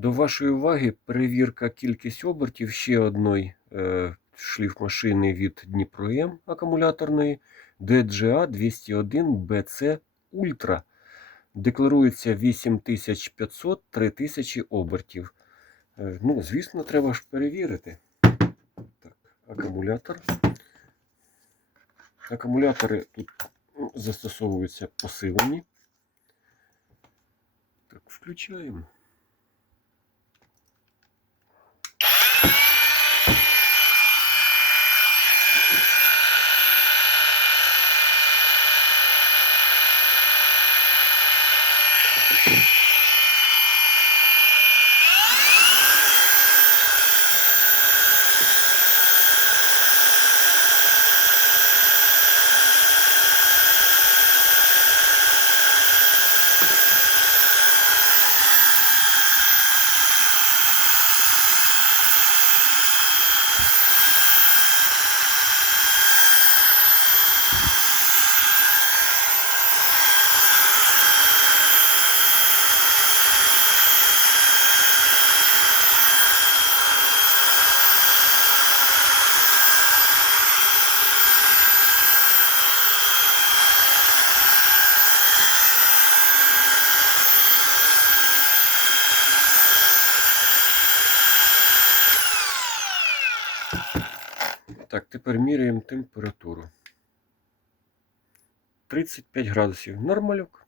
До вашої уваги перевірка кількість обертів ще одної е, шліфмашини від Дніпро М акумуляторної DGA 201 BC Ultra. Декларується 8500 3000 обертів. Е, Ну, звісно, треба ж перевірити. Так, акумулятор. Акумулятори тут застосовуються посилені. Так, включаємо. Так, тепер міряємо температуру. 35 градусів. Нормальок.